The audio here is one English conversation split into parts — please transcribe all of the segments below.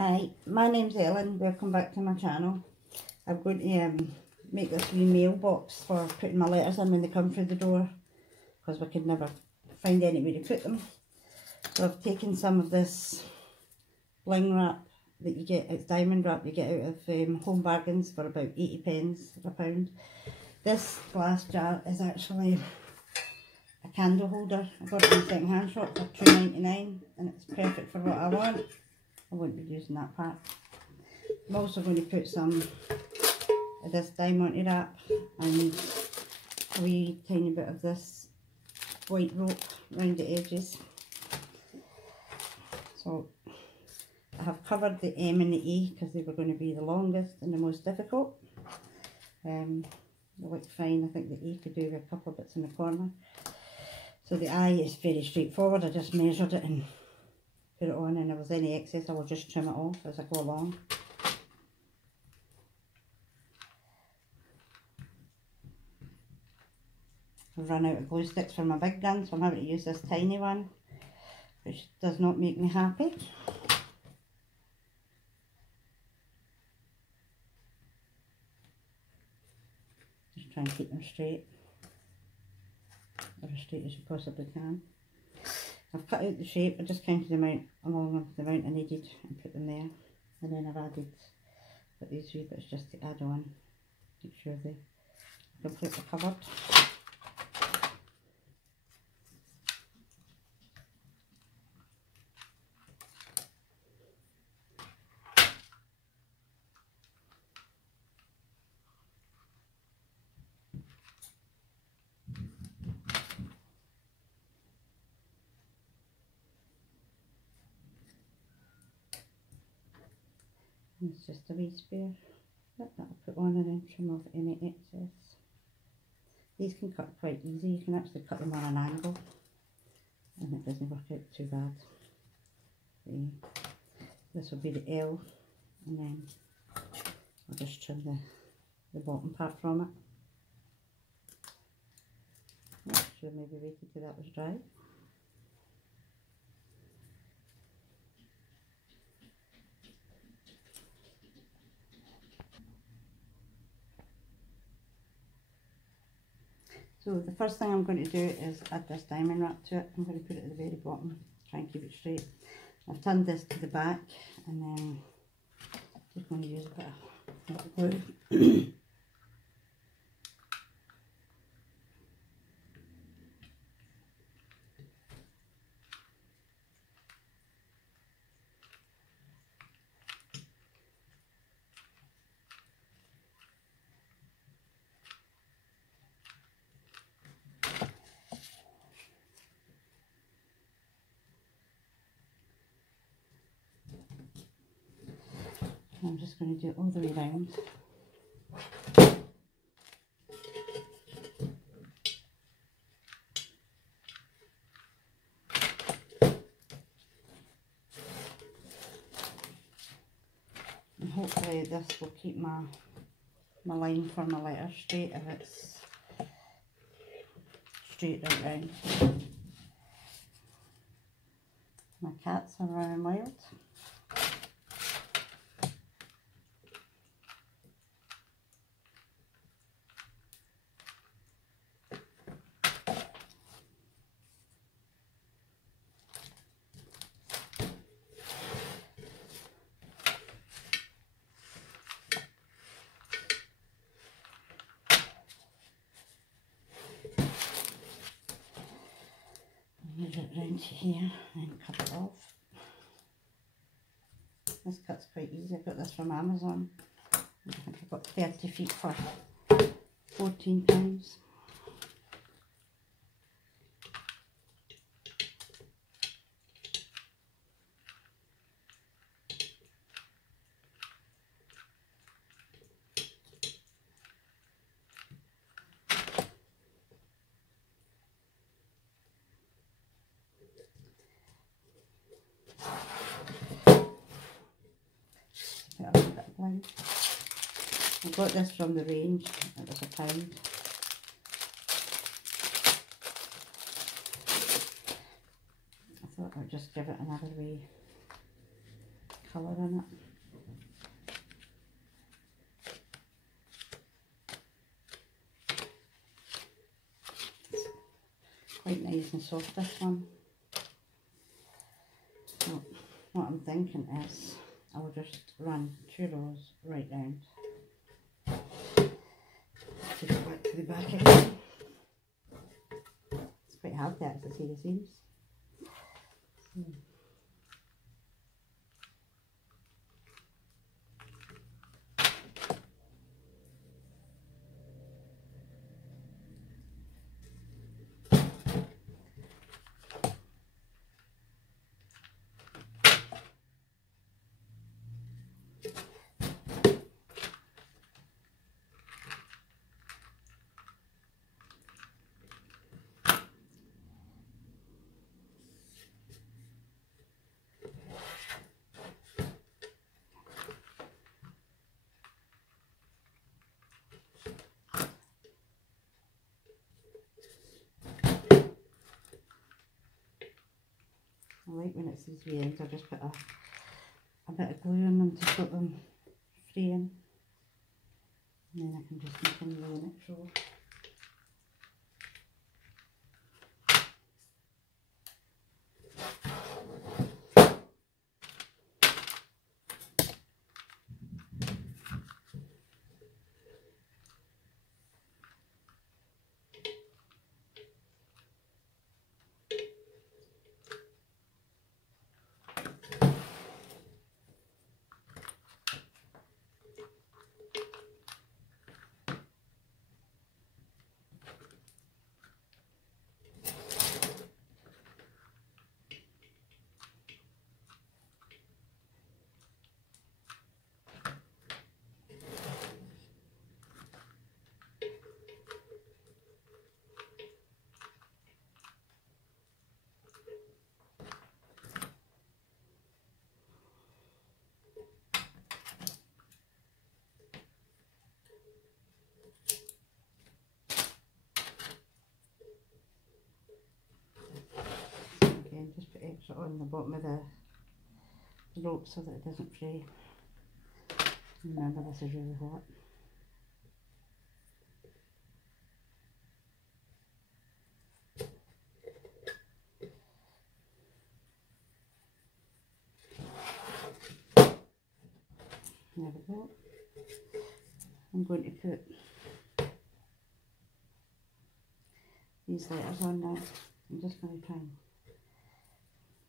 Hi, my name's Ellen. Welcome back to my channel. I'm going to make this wee mailbox for putting my letters in when they come through the door, because we could never find anywhere to put them. So I've taken some of this bling wrap that you get, it's diamond wrap you get out of Home Bargains for about 80 pence a pound. This glass jar is actually a candle holder. I got it in a second hand shop for £2.99 and it's perfect for what I want. I won't be using that part. I'm also going to put some of this diamond wrap and a wee tiny bit of this white rope around the edges. So I have covered the M and the E because they were going to be the longest and the most difficult. They look fine. I think the E could do with a couple of bits in the corner. So the I is very straightforward. I just measured it and put it on, and if there's any excess I will just trim it off as I go along. I've run out of glue sticks for my big gun, so I'm having to use this tiny one, which does not make me happy. Just try and keep them straight, or as straight as you possibly can. I've cut out the shape. I just counted them out along the amount I needed and put them there, and then I've added these three bits just to add on, make sure they're completely covered. It's just a wee spare bit that I'll put on and then trim off any excess. These can cut quite easy. You can actually cut them on an angle and it doesn't work out too bad. This will be the L, and then I'll just trim the bottom part from it. Should have maybe waited till that was dry. So the first thing I'm going to do is add this diamond wrap to it. I'm going to put it at the very bottom, try and keep it straight. I've turned this to the back, and then just going to use a bit of glue. I'm just going to do it all the way round. And hopefully this will keep my line for my letter straight if it's straight right round. My cats are running wild. Move it round to here and cut it off. This cut's quite easy. I got this from Amazon. I think I got 30 feet for £14. I got this from the range. It was £1. I thought I'd just give it another wee colour in it. Quite nice and soft, this one. So what I'm thinking is I'll just run 2 rows right round. Take it back to the back again. It's quite hard to actually see the seams. I like when it's these wee ends, I just put a bit of glue on them to stop them fraying. And then I can just continue the next row. Again, just put extra on the bottom of the rope so that it doesn't fray. Remember, this is really hot. There we go. I'm going to put these letters on now. I'm just going to try and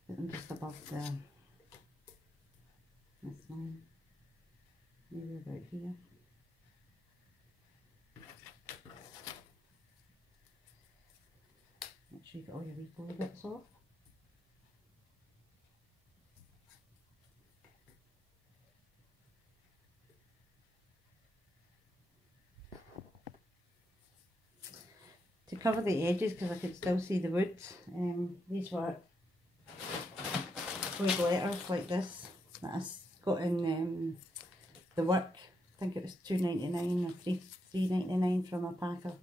put them just above this line, maybe about here. Make sure you get all your wee glue bits off. To cover the edges, because I could still see the wood, these were big letters like this that I got in the work. I think it was $2.99 or $3.99 from a pack of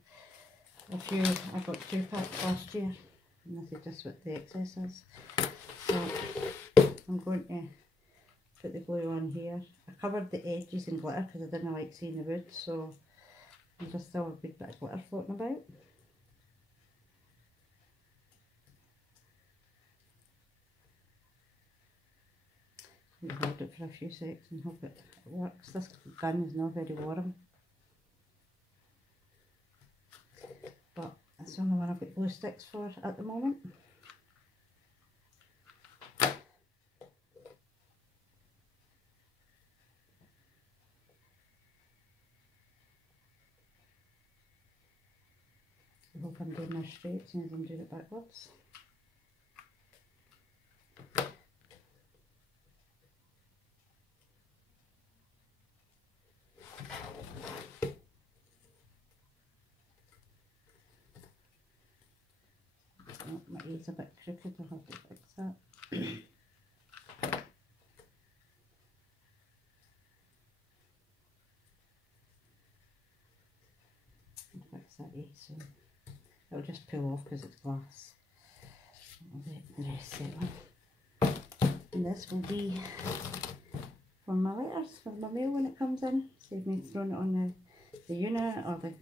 a few. I got 2 packs last year, and this is just what the excess is. So I'm going to put the glue on here. I covered the edges in glitter because I didn't like seeing the wood, so there's still a big bit of glitter floating about. You hold it for a few seconds and hope it works. This gun is not very warm, but it's the only one I've got glue sticks for at the moment. I hope I'm doing this straight, since I'm doing it backwards. Oh, my ear's a bit crooked, I'll have to fix that. I'll fix that ear soon. It'll just pull off because it's glass. I'll get the rest set on. And this will be for my letters, for my mail when it comes in. Save me throwing it on the unit or the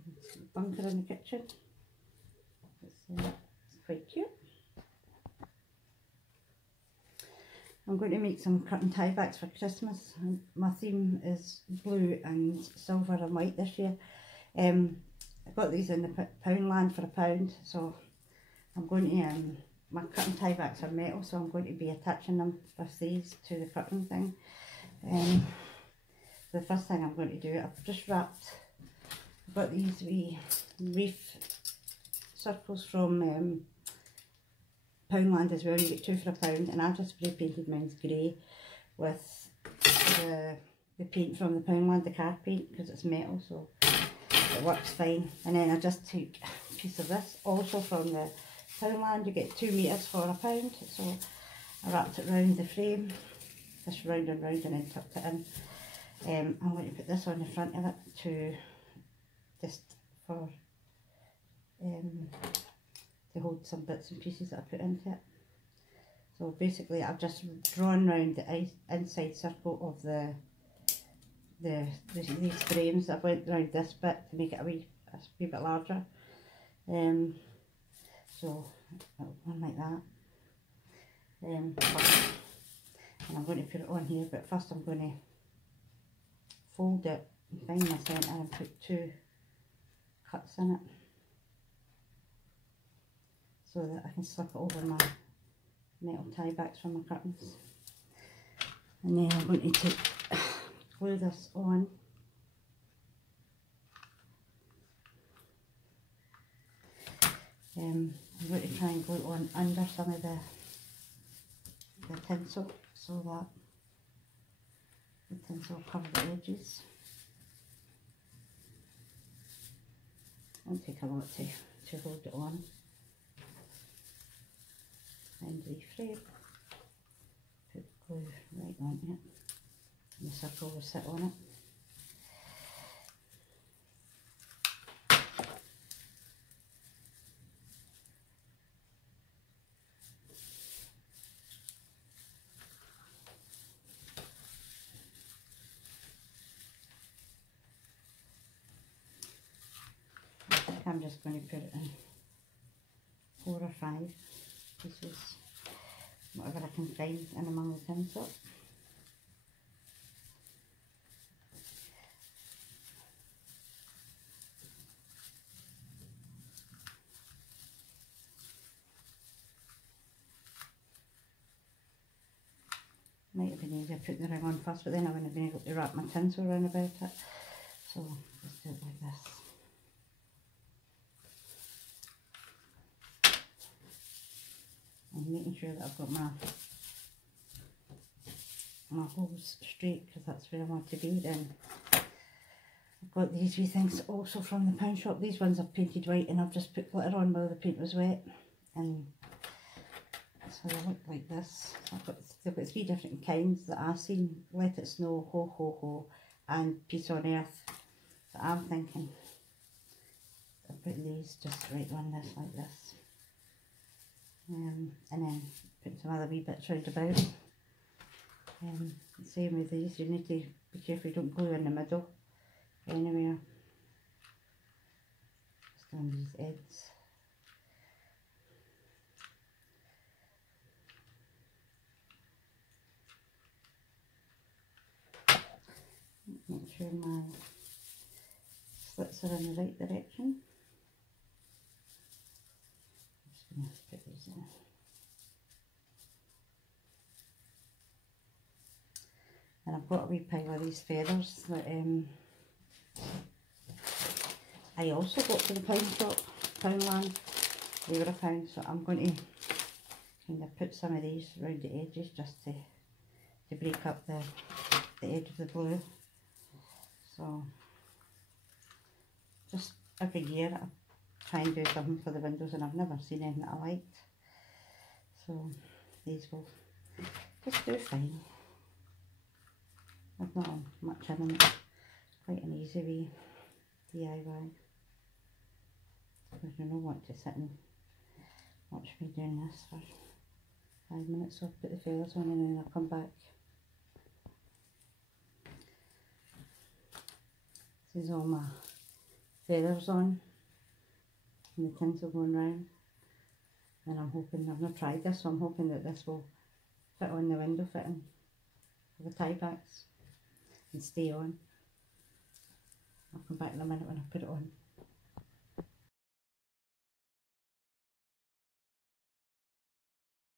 bunker in the kitchen. It's quite cute. I'm going to make some curtain tie backs for Christmas. My theme is blue and silver and white this year. I got these in the Poundland for £1, so I'm going to, my curtain tie backs are metal, so I'm going to be attaching them with these to the curtain thing. The first thing I'm going to do, I've just wrapped, I've got these wee reef circles from Poundland as well. You get 2 for £1, and I just spray painted mine's grey with the paint from the Poundland, the car paint, because it's metal, so it works fine. And then I just took a piece of this, also from the Poundland. You get 2 metres for £1, so I wrapped it round the frame, just round and round, and then tucked it in. I'm going to put this on the front of it to just for to hold some bits and pieces that I put into it. So basically I've just drawn round the inside circle of these frames. I went round this bit to make it a wee bit larger. So one like that. And I'm going to put it on here, but first I'm going to fold it and find my centre and put 2 cuts in it, so that I can slip it over my metal tie backs from my curtains. And then I'm going to glue this on. I'm going to try and glue it on under some of the tinsel, so that the tinsel will cover the edges. Won't take a lot to hold it on. And reframe, put glue right on it, and the circle will sit on it. I'm just going to put it in 4 or 5 pieces, whatever I can find in among the tinsel. Might have been easier putting the ring on first, but then I wouldn't have been able to wrap my tinsel around about it. So just do it like this. And making sure that I've got my holes straight, because that's where I want to be. Then I've got these wee things also from the pound shop. These ones I've painted white, and I've just put glitter on while the paint was wet, and so they look like this. They've got 3 different kinds that I've seen: Let It Snow, Ho Ho Ho, and Peace on Earth. So I'm thinking I'll put these just right on this like this. And then put some other wee bits round about. Same with these, you need to be careful you don't glue in the middle anywhere, just on these ends. Make sure my slits are in the right direction. I'm just going to put these in. And I've got a wee pile of these feathers that I also got from the pound shop, Poundland. They were £1, so I'm going to kind of put some of these around the edges just to break up the edge of the blue. So just every year I try and do something for the windows, and I've never seen anything that I liked. So these will just do fine. I've not much in them. It's quite an easy wee DIY. Because you don't want to sit and watch me doing this for 5 minutes. So I'll put the feathers on and then I'll come back. There's all my feathers on and the tinsel going round. And I'm hoping, I've not tried this, so I'm hoping that this will fit on the window fitting for the tie backs and stay on. I'll come back in a minute when I put it on.